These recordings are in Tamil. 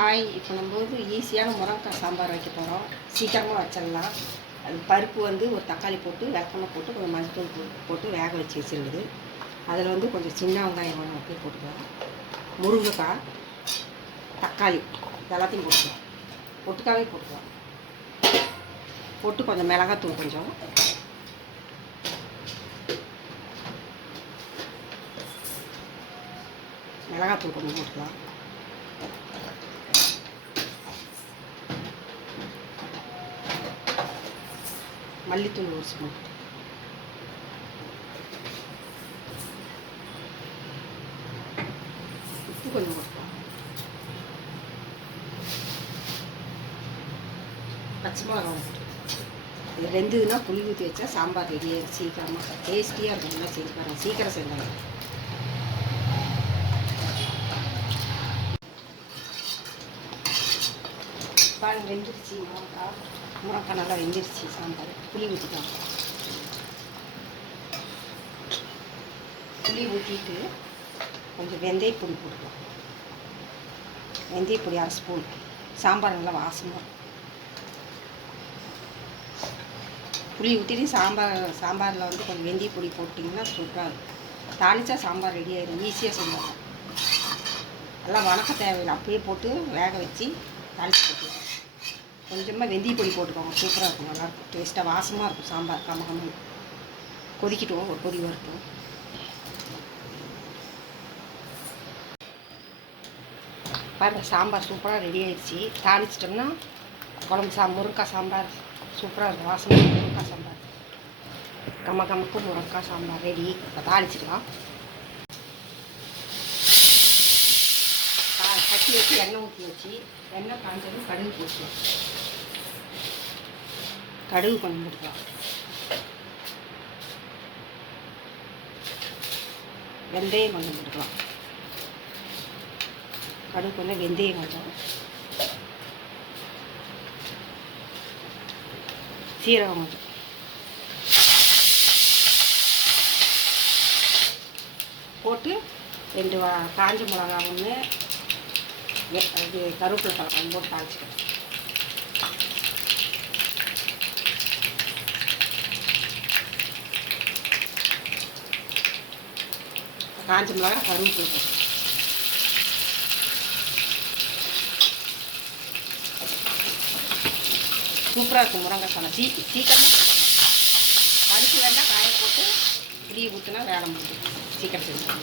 ஹாய், இப்போ நம்ம ஈஸியான முருங்கைக்காய் சாம்பார் வைக்க போகிறோம். சீக்கிரமாக வச்சிடலாம். அது பருப்பு ஒரு தக்காளி போட்டு வெள்ளமெண்ணெய் போட்டு கொஞ்சம் மஞ்சள் போட்டு வேக வச்சு வச்சிருக்குது. அதில் கொஞ்சம் சின்ன வெங்காயம் ஒன்று அப்படியே போட்டுக்கலாம். முருங்கைக்காய், தக்காளி எல்லாத்தையும் போட்டுக்கலாம். ஒட்டுக்காவே போட்டுக்கலாம். போட்டு கொஞ்சம் மிளகாத்தூள் கொஞ்சம் போட்டுக்கலாம். மல்லித்தூள் ஒரு ஸ்பூன், உப்பு கொஞ்சம் போட்டுக்கலாம். பச்சை மிளகா போட்டு இது வெந்ததுன்னா புளி ஊற்றி வச்சா சாம்பார் ரெடி ஆகிடுச்சு. சீக்கிரமாக டேஸ்டியாக இருக்கும். நல்லா செஞ்சு பாருங்கள். சீக்கிரம் செஞ்சாங்க. பாருங்க, வெந்துருச்சு. முருங்கைக்காய் நல்லா வெந்துருச்சு. சாம்பார் புளி ஊற்றிக்கலாம். புளி ஊற்றிட்டு கொஞ்சம் வெந்தயப்பொடி போட்டுக்கலாம். வெந்தயப்பொடி 1/2 ஸ்பூன். சாம்பார் நல்லா வாசமாக. புளி ஊற்றிட்டு சாம்பாரில் கொஞ்சம் வெந்தயப்பொடி போட்டிங்கன்னா சூப்பராக இருக்கும். தாளித்தா சாம்பார் ரெடி ஆகிடும். ஈஸியாக செஞ்சாங்க. நல்லா வணக்க தேவையில்லை. அப்படியே போட்டு வேக வச்சு தாளித்து போட்டுக்கலாம். கொஞ்சமாக வெந்தயப்பொடி போட்டுக்கோங்க. சூப்பராக இருக்கும். நல்லாயிருக்கும். டேஸ்ட்டாக வாசமாக இருக்கும். சாம்பார் கம்ம கொதிக்கிட்டோம். ஒரு கொதி வரட்டும். பாருங்கள், சாம்பார் சூப்பராக ரெடி ஆகிடுச்சு. தாளிச்சிட்டோம்னா குழம்பு முருங்கைக்காய் சாம்பார் சூப்பராக இருக்கும். வாசமாக முருங்கைக்காய் சாம்பார் கம்மக்கு முருங்கைக்காய் சாம்பார் ரெடி. இப்போ தாளிச்சிக்கலாம். கட்டி வச்சு எண்ணெய் ஊற்றி வச்சு எண்ணெய் காஞ்சதும் கடுகு போட்டுக்கலாம். கடுகு கொஞ்சம் போட்டுக்கலாம். வெந்தயம் கொஞ்சம் போட்டுக்கலாம். கடுகு கொஞ்சம் வெந்தயம் கொஞ்சம் சீரகம் கொஞ்சம் போட்டு 2 காஞ்ச மிளகா ஒன்று அது கருவேப்பிலை பழம் போட்டு தாளிச்சிக்கலாம். காஞ்ச மிளகா கருவேப்பிலை சூப்பராக இருக்கும். முருங்கைக்காய் சாம்பார் சீக்கிரமாக செஞ்சாங்க. பருப்பு வேண்டாம், காய போட்டு புளி ஊற்றினா வேலை முடியும். சீக்கிரம் செஞ்சு.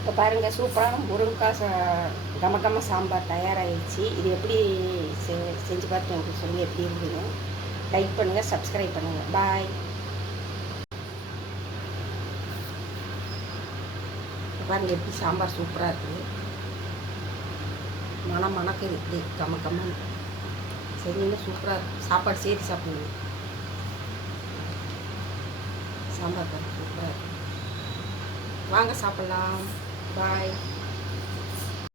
இப்போ பாருங்கள், சூப்பரான முருங்கைக்காய் கம சாம்பார் தயாராகிடுச்சு. இது எப்படி செஞ்சு பார்த்து உங்களுக்கு சொல்லி எப்படி இருந்தீங்க. லைக் பண்ணுங்கள், சப்ஸ்கிரைப் பண்ணுங்கள். பாய். பாருங்கள், எப்படி சாம்பார் சூப்பராக இருக்குது. மணக்குது. இப்படி கம்மன்னு செஞ்சீங்கன்னா சூப்பராக இருக்கும். சாப்பாடு சேர்த்து சாப்பிடுங்க. சாம்பார் பாருங்கள், சூப்பராக இருக்கும். வாங்க சாப்பிட்லாம். பாய்.